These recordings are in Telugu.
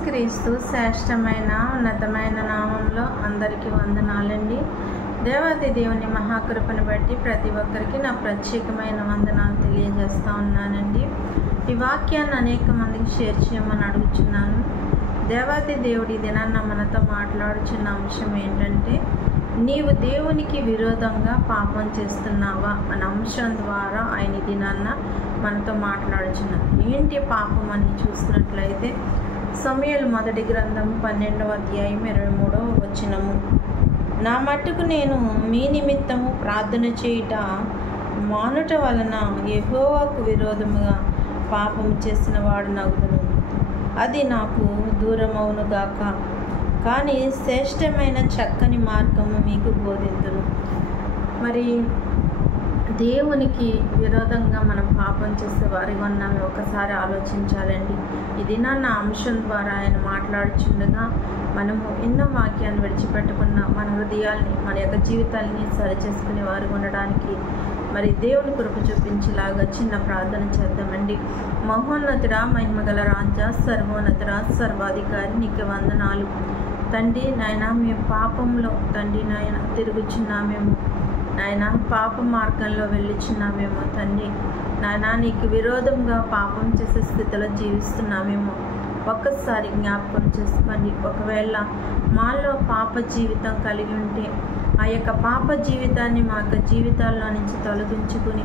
యేసుక్రీస్తు శ్రేష్టమైన ఉన్నతమైన నామంలో అందరికీ వందనాలండి. దేవాది దేవుని మహాకృపను బట్టి ప్రతి ఒక్కరికి నా ప్రత్యేకమైన వందనాలు తెలియజేస్తూ ఉన్నానండి. ఈ వాక్యాన్ని అనేక మందికి షేర్ చేయమని అడుగుచున్నాను. దేవాది దేవుడి దినాన్న మనతో మాట్లాడుచున్న అంశం ఏంటంటే, నీవు దేవునికి విరోధంగా పాపం చేస్తున్నావా అనే అంశం ద్వారా ఆయన దినాన్న మనతో మాట్లాడుచున్నారు. ఏంటి పాపం అని చూసినట్లయితే, సమూయేలు మొదటి గ్రంథం 12వ అధ్యాయం 23వ వచనము, నా మట్టుకు నేను మీ నిమిత్తము ప్రార్థన చేయుట మానుట వలన యెహోవాకు విరోధముగా పాపము చేసిన వాడు నగుదును, అది నాకు దూరమవును గాక, కానీ శ్రేష్టమైన చక్కని మార్గము మీకు బోధింతును. మరి దేవునికి విరోధంగా మనం పాపం చేసే వారిగా ఉన్నాము ఒకసారి ఆలోచించాలండి. ఇది నా అంశం ద్వారా ఆయన మాట్లాడుచుండగా మనము ఎన్నో వాక్యాన్ని విడిచిపెట్టుకున్న మన హృదయాల్ని, మన యొక్క జీవితాల్ని సరిచేసుకునే వారు ఉండడానికి మరి దేవుని కృప చూపించేలాగా చిన్న ప్రార్థన చేద్దామండి. మహోన్నతుడా, మహిమగల రాజా, సర్వోన్నతుడా, సర్వాధికారి, నీకు వందనాలు తండ్రి. నాయన మేము పాపంలో తండ్రి నాయన తిరుగుచున్నామేమో, నాయన పాప మార్గంలో వెళ్ళుచున్నామేమో తండ్రి. నాయన నీకు విరోధంగా పాపం చేసే స్థితిలో జీవిస్తున్నామేమో ఒక్కసారి జ్ఞాపకం చేసుకోండి. ఒకవేళ మాలో పాప జీవితం కలిగి ఉంటే ఆ యొక్క పాప జీవితాన్ని మా యొక్క జీవితాల్లో నుంచి తొలగించుకుని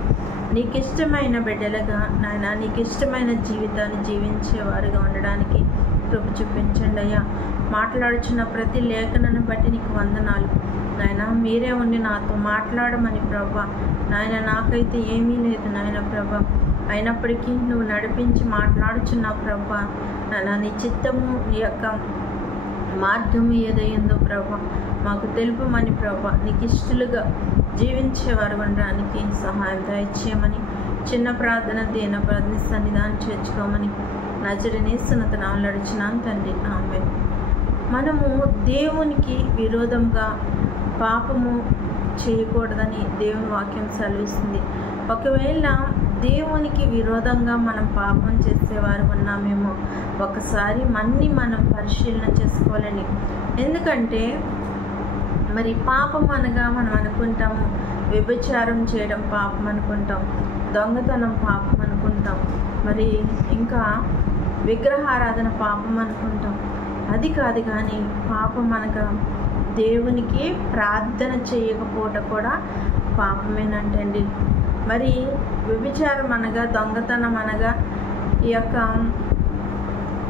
నీకు ఇష్టమైన బిడ్డలుగా నాయన నీకు ఇష్టమైన జీవితాన్ని జీవించేవారుగా ఉండడానికి కృప చూపించండి అయ్యా. మాట్లాడుచున్న ప్రతి లేఖనను బట్టి నీకు వందనాలు నాయన. మీరే ఉండి నాతో మాట్లాడమని ప్రభా. నాయన నాకైతే ఏమీ లేదు నాయన ప్రభా, అయినప్పటికీ నువ్వు నడిపించి మాట్లాడుచున్నావు ప్రభా. నాయన నీ చిత్తము నీ యొక్క మార్గము ఏదైందో ప్రభా మాకు తెలుపమని ప్రభా. నీకు ఇష్టలుగా జీవించేవారు ఉండడానికి సహాయం దయచేయమని చిన్న ప్రార్థన దీన ప్రార్థన సన్నిధానం చేర్చుకోమని నజరేయుని నామములో అడుగుచున్నాను తండ్రి, ఆమేన్. మనము దేవునికి విరోధంగా పాపము చేయకూడదని దేవుని వాక్యం సెలవిస్తుంది. ఒకవేళ దేవునికి విరోధంగా మనం పాపం చేసేవారు ఉన్నామేమో ఒకసారి మనం పరిశీలన చేసుకోవాలని. ఎందుకంటే మరి పాపం అనగా మనం అనుకుంటాము, వ్యభిచారం చేయడం పాపం అనుకుంటాం, దొంగతనం పాపం అనుకుంటాం, మరి ఇంకా విగ్రహారాధన పాపం అనుకుంటాం. అది కాదు, కానీ పాపం అనగా దేవునికి ప్రార్థన చేయకపోవటం కూడా పాపమేనంటండి. మరి వ్యభిచారం అనగా, దొంగతనం అనగా, ఈ యొక్క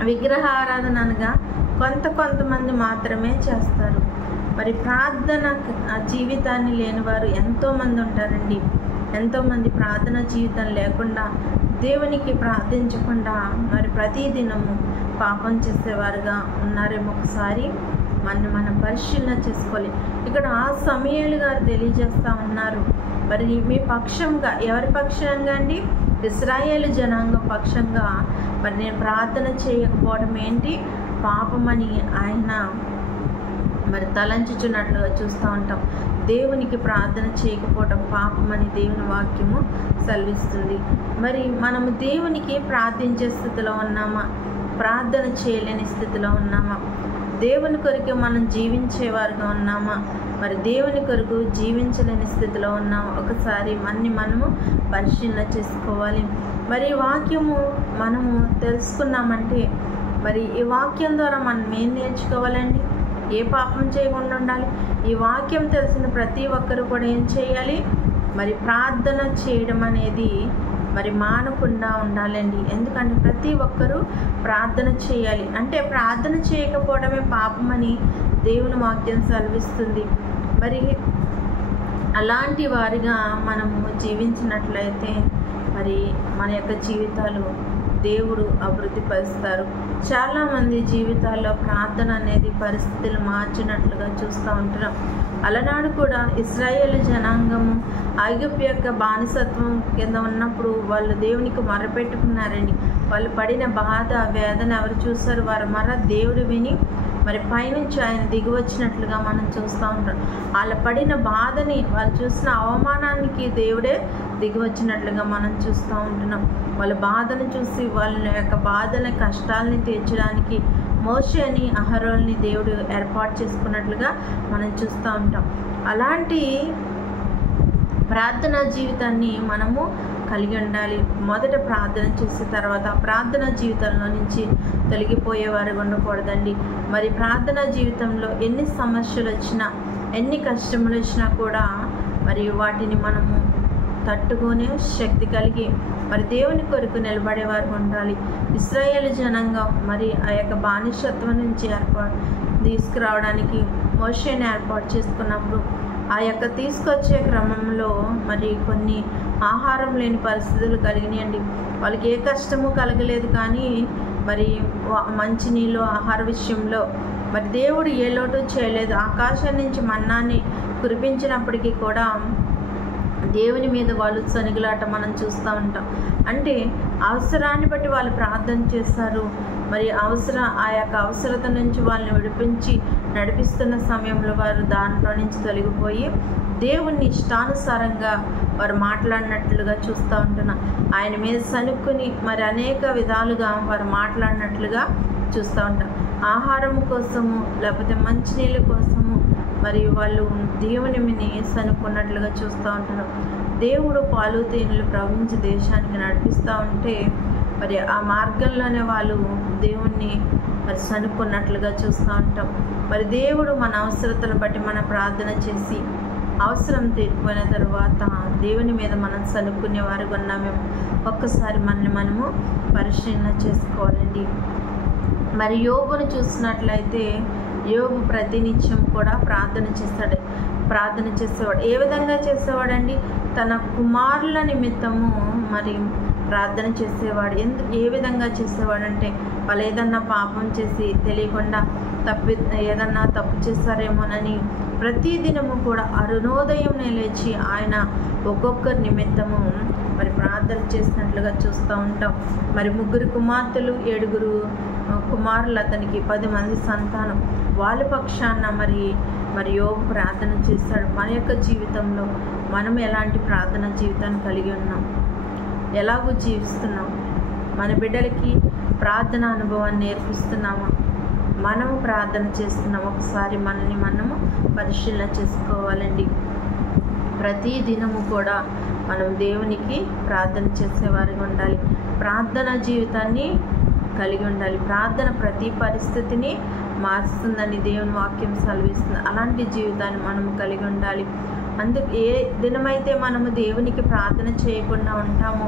విగ్రహారాధన అనగా కొంతమంది మాత్రమే చేస్తారు. మరి ప్రార్థన జీవితాన్ని లేనివారు ఎంతోమంది ఉంటారండి. ఎంతోమంది ప్రార్థన జీవితం లేకుండా, దేవునికి ప్రార్థించకుండా మరి ప్రతిదినము పాపం చేసేవారుగా ఉన్నారేమో ఒకసారి మనం పరిశీలన చేసుకోవాలి. ఇక్కడ సమూయేలు గారు తెలియజేస్తూ ఉన్నారు, మరి మీ పక్షంగా, ఎవరి పక్షంగా అండి? ఇశ్రాయేలు జనాంగం పక్షంగా మరి నేను ప్రార్థన చేయకపోవడం ఏంటి పాపమని ఆయన మరి తలంచుచున్నట్లుగా చూస్తూ ఉంటాం. దేవునికి ప్రార్థన చేయకపోవడం పాపమని దేవుని వాక్యము సెలవిస్తుంది. మరి మనము దేవునికి ప్రార్థించే స్థితిలో ఉన్నామా? ప్రార్థన చేయలేని స్థితిలో ఉన్నామా? దేవుని కొరకు మనం జీవించేవారుగా ఉన్నామా? మరి దేవుని కొరకు జీవించలేని స్థితిలో ఉన్నామా? ఒకసారి మనము పరిశీలన చేసుకోవాలి. మరి ఈ వాక్యము మనము తెలుసుకున్నామంటే మరి ఈ వాక్యం ద్వారా మనం ఏం నేర్చుకోవాలండి? ఏ పాపం చేయకుండా ఉండాలి? ఈ వాక్యం తెలిసిన ప్రతి ఒక్కరు కూడా ఏం చేయాలి? మరి ప్రార్థన చేయడం అనేది మరి మానకుండా ఉండాలండి. ఎందుకంటే ప్రతి ఒక్కరూ ప్రార్థన చేయాలి. అంటే ప్రార్థన చేయకపోవడమే పాపమని దేవుని వాక్యం సెలవిస్తుంది. మరి అలాంటి వారిగా మనము జీవించినట్లయితే మరి మన యొక్క జీవితాలు దేవుడు అభివృద్ధి పరుస్తారు. చాలామంది జీవితాల్లో ప్రార్థన అనేది పరిస్థితులు మార్చినట్లుగా చూస్తూ ఉంటున్నాం. అలనాడు కూడా ఇశ్రాయేలు జనాంగము ఐగుప్తు యొక్క బానిసత్వం కింద ఉన్నప్పుడు వాళ్ళు దేవునికి మొరపెట్టుకున్నారండి. వాళ్ళు పడిన బాధ, వేదన ఎవరు చూస్తారు? వారి మొర దేవుడు విని మరి పైనుంచి ఆయన దిగి వచ్చినట్లుగా మనం చూస్తూ ఉంటాం. వాళ్ళ పడిన బాధని, వాళ్ళు చూసిన అవమానానికి దేవుడే దిగి వచ్చినట్లుగా మనం చూస్తూ ఉంటున్నాం. వాళ్ళ బాధను చూసి వాళ్ళ యొక్క బాధల కష్టాలని తీర్చడానికి మోషేని అహరోన్ని దేవుడు ఏర్పాటు చేసుకున్నట్లుగా మనం చూస్తూ ఉంటాం. అలాంటి ప్రార్థనా జీవితాన్ని మనము కలిగి ఉండాలి. మొదట ప్రార్థన చేసిన తర్వాత ప్రార్థనా జీవితంలో నుంచి తొలగిపోయేవారు ఉండకూడదండి. మరి ప్రార్థనా జీవితంలో ఎన్ని సమస్యలు వచ్చినా, ఎన్ని కష్టములు వచ్చినా కూడా మరి వాటిని మనము తట్టుకునే శక్తి కలిగి మరి దేవుని కొరకు నిలబడేవారు ఉండాలి. ఇశ్రాయేలు జనాంగం మరి ఆ యొక్క బానిసత్వం నుంచి తీసుకురావడానికి మోషేని ఏర్పాటు చేసుకున్నప్పుడు ఆ యొక్క తీసుకొచ్చే క్రమంలో మరి కొన్ని ఆహారం లేని పరిస్థితులు కలిగినాయండి. వాళ్ళకి ఏ కష్టము కలగలేదు, కానీ మరి మంచినీళ్ళు ఆహార విషయంలో మరి దేవుడు ఏ లోటు చేయలేదు. ఆకాశం నుంచి మన్నాన్ని కురిపించినప్పటికీ కూడా దేవుని మీద వాళ్ళు సనిగులాట మనం చూస్తూ ఉంటాం. అంటే అవసరాన్ని బట్టి వాళ్ళు ప్రార్థన చేస్తారు. మరి ఆ యొక్క అవసరత నుంచి వాళ్ళని విడిపించి నడిపిస్తున్న సమయంలో వారు దాంట్లో నుంచి తొలగిపోయి దేవుని ఇష్టానుసారంగా వారు మాట్లాడినట్లుగా చూస్తూ ఉంటున్నాం. ఆయన మీద సనుక్కుని మరి అనేక విధాలుగా వారు మాట్లాడినట్లుగా చూస్తూ ఉంటాం. ఆహారం కోసము లేకపోతే మంచినీళ్ళ కోసము మరి వాళ్ళు దేవుని మీద సనుక్కున్నట్లుగా చూస్తూ ఉంటున్నాం. దేవుడు పాలు తేనెలు ప్రవహించి దేశానికి నడిపిస్తూ ఉంటే మరి ఆ మార్గంలోనే వాళ్ళు దేవుణ్ణి మరి సనుక్కున్నట్లుగా చూస్తూ ఉంటాం. మరి దేవుడు మన అవసరతను బట్టి మనం ప్రార్థన చేసి అవసరం తీరిపోయిన తర్వాత దేవుని మీద మనం సనుక్కునే వారుగా ఉన్నామేమో ఒక్కసారి మనము పరిశీలన చేసుకోవాలండి. మరి యోబును చూసినట్లయితే యోబు ప్రతినిత్యం కూడా ప్రార్థన చేసేవాడు. ఏ విధంగా చేసేవాడండి? తన కుమారుల నిమిత్తము మరి ప్రార్థన చేసేవాడు. ఏ విధంగా చేసేవాడంటే వాళ్ళు ఏదన్నా పాపం చేసి తెలియకుండా ఏదన్నా తప్పు చేస్తారేమోనని ప్రతిదినము కూడా అరుణోదయం లేచి ఆయన ఒక్కొక్కరి నిమిత్తము మరి ప్రార్థన చేసినట్లుగా చూస్తూ ఉంటాం. మరి 3 కుమార్తెలు 7 కుమారులు, అతనికి 10 మంది సంతానం. వాళ్ళ పక్షాన మరి యోబు ప్రార్థన చేశాడు. మన యొక్క జీవితంలో మనం ఎలాంటి ప్రార్థన జీవితాన్ని కలిగి ఉన్నాం, ఎలాగూ జీవిస్తున్నాం, మన బిడ్డలకి ప్రార్థన అనుభవాన్ని నేర్పిస్తున్నామా, మనము ప్రార్థన చేస్తున్నాం? ఒకసారి మనము పరిశీలన చేసుకోవాలండి. ప్రతి దినము కూడా మనం దేవునికి ప్రార్థన చేసేవారిగా ఉండాలి. ప్రార్థన జీవితాన్ని కలిగి ఉండాలి. ప్రార్థన ప్రతి పరిస్థితిని మార్చుతుందని దేవుని వాక్యం సెలవిస్తుంది. అలాంటి జీవితాన్ని మనము కలిగి ఉండాలి. అందుకు ఏ దినమైతే మనము దేవునికి ప్రార్థన చేయకుండా ఉంటామో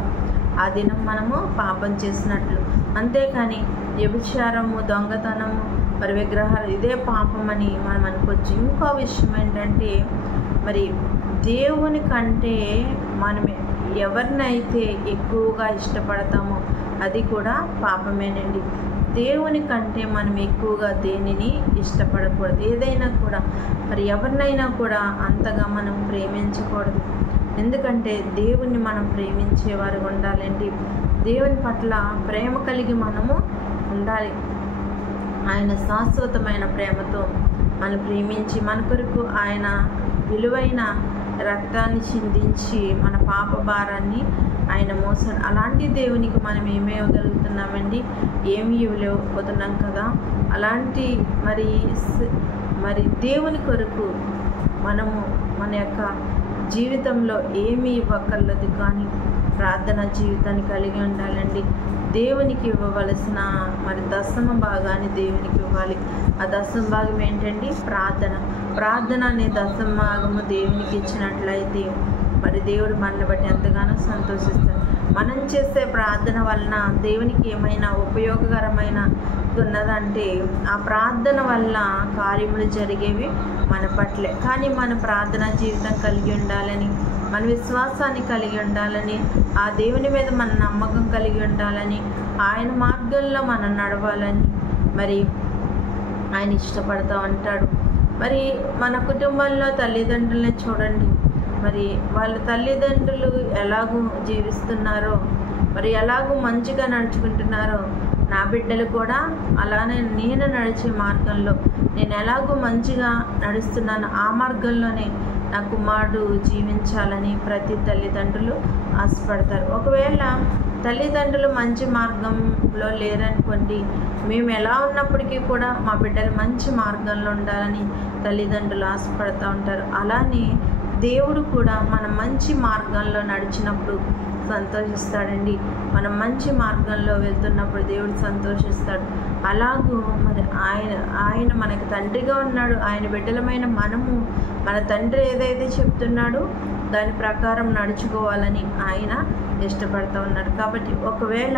ఆ దినం మనము పాపం చేసినట్లు. అంతేకాని వ్యభిచారము, దొంగతనము, మరి విగ్రహాలు ఇదే పాపం అని మనం అనుకోవచ్చు. ఇంకో విషయం ఏంటంటే మరి దేవుని కంటే మనం ఎవరినైతే ఎక్కువగా ఇష్టపడతామో అది కూడా పాపమేనండి. దేవుని కంటే మనం ఎక్కువగా దేనిని ఇష్టపడకూడదు. ఏదైనా కూడా మరి ఎవరినైనా కూడా అంతగా మనం ప్రేమించకూడదు. ఎందుకంటే దేవుణ్ణి మనం ప్రేమించేవారు ఉండాలండి. దేవుని పట్ల ప్రేమ కలిగి మనము ఉండాలి. ఆయన శాశ్వతమైన ప్రేమతో మనం ప్రేమించి మన కొరకు ఆయన విలువైన రక్తాన్ని చిందించి మన పాప భారాన్ని ఆయన మోసాడు. అలాంటి దేవునికి మనం ఏమి ఇవ్వగలుగుతున్నామండి? ఏమి ఇవ్వలేకపోతున్నాం కదా. అలాంటి మరి దేవుని కొరకు మనము మన యొక్క జీవితంలో ఏమీ ఇవ్వక్కర్లేదు, కానీ ప్రార్థన జీవితాన్ని కలిగి ఉండాలండి. దేవునికి ఇవ్వవలసిన మరి దశమ భాగాన్ని దేవునికి ఇవ్వాలి. ఆ దశమ భాగం ఏంటండి? ప్రార్థన అనే దశమ భాగము దేవునికి ఇచ్చినట్లయితే మరి దేవుడు మనల్ని బట్టి ఎంతగానో సంతోషిస్తాడు. మనం చేసే ప్రార్థన వలన దేవునికి ఏమైనా ఉపయోగకరమైన ఉన్నదంటే ఆ ప్రార్థన వల్ల కార్యములు జరిగేవి మన పట్లే. కానీ మన ప్రార్థనా జీవితం కలిగి ఉండాలని, మన విశ్వాసాన్ని కలిగి ఉండాలని, ఆ దేవుని మీద మన నమ్మకం కలిగి ఉండాలని, ఆయన మార్గంలో మనం నడవాలని మరి ఆయన ఇష్టపడుతూ ఉంటాడు. మరి మన కుటుంబంలో తల్లిదండ్రులని చూడండి. మరి వాళ్ళ తల్లిదండ్రులు ఎలాగూ జీవిస్తున్నారో, మరి ఎలాగూ మంచిగా నడుచుకుంటున్నారో నా బిడ్డలు కూడా అలానే నేను నడిచే మార్గంలో నేను ఎలాగూ మంచిగా నడుస్తున్నాను ఆ మార్గంలోనే నా కుమారుడు జీవించాలని ప్రతి తల్లిదండ్రులు ఆశపడతారు. ఒకవేళ తల్లిదండ్రులు మంచి మార్గంలో లేరనుకోండి, మేము ఎలా ఉన్నప్పటికీ కూడా మా బిడ్డలు మంచి మార్గంలో ఉండాలని తల్లిదండ్రులు ఆశపడుతూ ఉంటారు. అలానే దేవుడు కూడా మనం మంచి మార్గంలో నడిచినప్పుడు సంతోషిస్తాడండి. మనం మంచి మార్గంలో వెళ్తున్నప్పుడు దేవుడు సంతోషిస్తాడు. అలాగూ మరి ఆయన మనకు తండ్రిగా ఉన్నాడు. ఆయన బిడ్డలమైన మనము మన తండ్రి ఏదైతే చెప్తున్నాడో దాని ప్రకారం నడుచుకోవాలని ఆయన ఇష్టపడుతూ ఉన్నాడు. కాబట్టి ఒకవేళ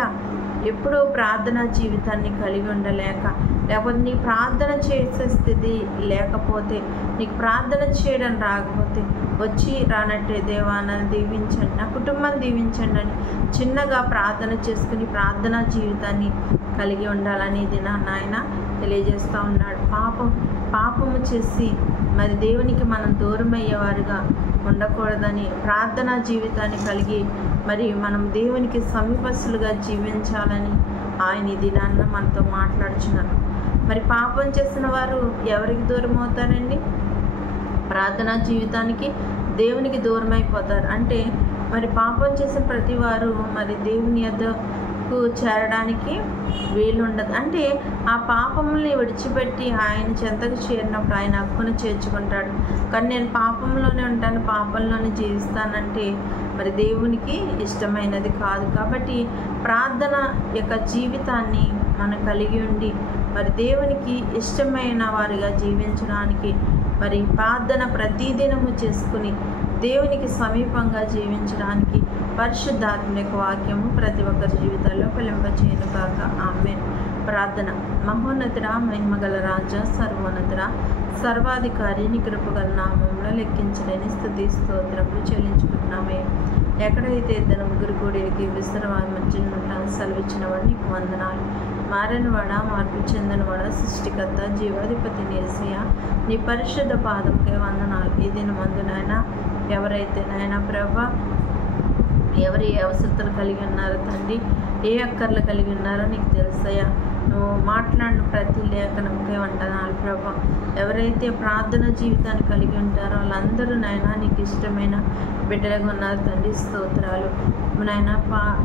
ఎప్పుడూ ప్రార్థనా జీవితాన్ని కలిగి ఉండలేక, లేకపోతే నీ ప్రార్థన చేసే స్థితి లేకపోతే, నీకు ప్రార్థన చేయడం రాకపోతే వచ్చి రానట్టే దేవా నన్ను దీవించండి, నా కుటుంబాన్ని దీవించండి అని చిన్నగా ప్రార్థన చేసుకుని ప్రార్థనా జీవితాన్ని కలిగి ఉండాలని ఇది నాయన తెలియజేస్తూ ఉన్నాడు. పాపము చేసి మరి దేవునికి మనం దూరం అయ్యేవారుగా ఉండకూడదని, ప్రార్థనా జీవితాన్ని కలిగి మరి మనం దేవునికి సమీపస్తులుగా జీవించాలని ఆయన ఈ దినాన్న మనతో మాట్లాడుచున్నారు. మరి పాపం చేసిన వారు ఎవరికి దూరం అవుతారండి? ప్రార్థనా జీవితానికి దేవునికి దూరం అయిపోతారు. అంటే మరి పాపం చేసిన ప్రతి వారు మరి దేవుని యొద్దకు చేరడానికి వీలుండదు. అంటే ఆ పాపముల్ని విడిచిపెట్టి ఆయన చెంతకు చేరినప్పుడు ఆయన హక్కును చేర్చుకుంటాడు. కానీ నేను పాపంలోనే ఉంటాను, పాపంలోనే జీవిస్తానంటే మరి దేవునికి ఇష్టమైనది కాదు. కాబట్టి ప్రార్థన యొక్క జీవితాన్ని మనం కలిగి ఉండి మరి దేవునికి ఇష్టమైన వారిగా జీవించడానికి, మరి ప్రార్థన ప్రతిదినము చేసుకుని దేవునికి సమీపంగా జీవించడానికి పరిశుద్ధాత్మ యొక్క వాక్యము ప్రతి ఒక్కరి జీవితాల్లో ఫలింపచేయును కాక. ఆమేన్. ప్రార్థన. మహోన్నతుడా, మహిమగల రాజా, సర్వోన్నతుడా, సర్వాధికారి, నీ కృపగల నామంలో లెక్కించలేని స్తుతి స్తోత్రములు చెల్లించుకుంటున్నామే. ఎక్కడైతే ఇద్దరు ముగ్గురు కూడికి విశ్రవాది మధ్య సెలవిచ్చిన వాడు నీకు వందనాలు. మారనివాడ, మార్పు చెందనివాడ, సృష్టికర్త, జీవాధిపతి యేసయ్య, నీ పరిశుద్ధ పాదంకే వందనాలు. ఈ దినమందు నాయన ఎవరైతే నాయన ప్రభా ఎవరు ఏ అవసరతలు కలిగి ఉన్నారో తండ్రి, ఏ అక్కర్లు కలిగి ఉన్నారో నీకు తెలుసయ్యా. నువ్వు మాట్లాడిన ప్రతి లేఖనంకే వందనాలు ప్రభా. ఎవరైతే ప్రార్థన జీవితాన్ని కలిగి ఉంటారో వాళ్ళందరూ నాయన నీకు ఇష్టమైన బిడ్డలుగా ఉన్నారు తండ్రి. స్తోత్రాలు నాయన.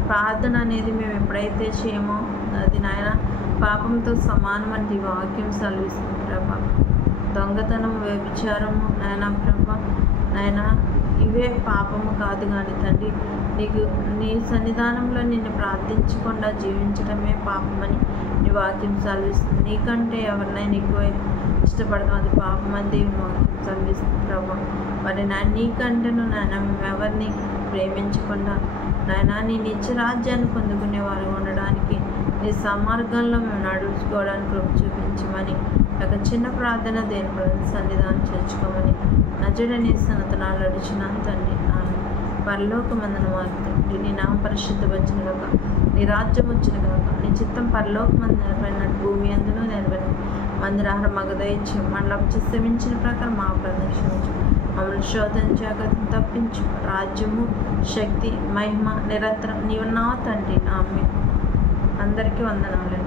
ప్రార్థన అనేది మేము ఎప్పుడైతే చేయమో అది నాయన పాపంతో సమానమని వాక్యం సెలవిస్తుంది ప్రభా. దొంగతనం, వ్యభిచారము నాయన ప్రభా, నాయన ఇవే పాపము కాదు కానీ తండ్రి, నీకు నీ సన్నిధానంలో నిన్ను ప్రార్థించకుండా జీవించడమే పాపమని నీ వాక్యం సెలవిస్తుంది. నీకంటే ఎవరినైనా ఎక్కువ ఇష్టపడతాం, అది పాపమని దేవుని వాక్యం సెలవిస్తుంది ప్రభా. మరి నీకంటేను నాయన మేము ఎవరిని ప్రేమించకుండా నాయన నీ నిత్య రాజ్యాన్ని పొందుకునేవారు ఉండడానికి, నీ సమార్గంలో మేము నడుచుకోవడానికి కృప చూపించమని ఒక చిన్న ప్రార్థన దేని సన్నిధానం చేర్చుకోమని నజరుడనే సనతనాలు అడిచిన తండ్రి. పరలోకమందున వారి నీ నామ పరిశుద్ధ వచ్చిన కాక, నీ రాజ్యం వచ్చిన కాక, నీ చిత్తం పరలోకమందు నెరవేరినట్టు భూమి అందులో నెరవేరు. మందిరాహారం మాకు దయచి మనలో క్షమించిన ప్రకారం మా ప్రదర్శించు. మమ్మల్ని శోధన జాగ్రత్తను తప్పించు. రాజ్యము, శక్తి, మహిమ నిరంతరం నీవు నా తండ్రి. ఆమేన్. అందరికీ వందనాలు.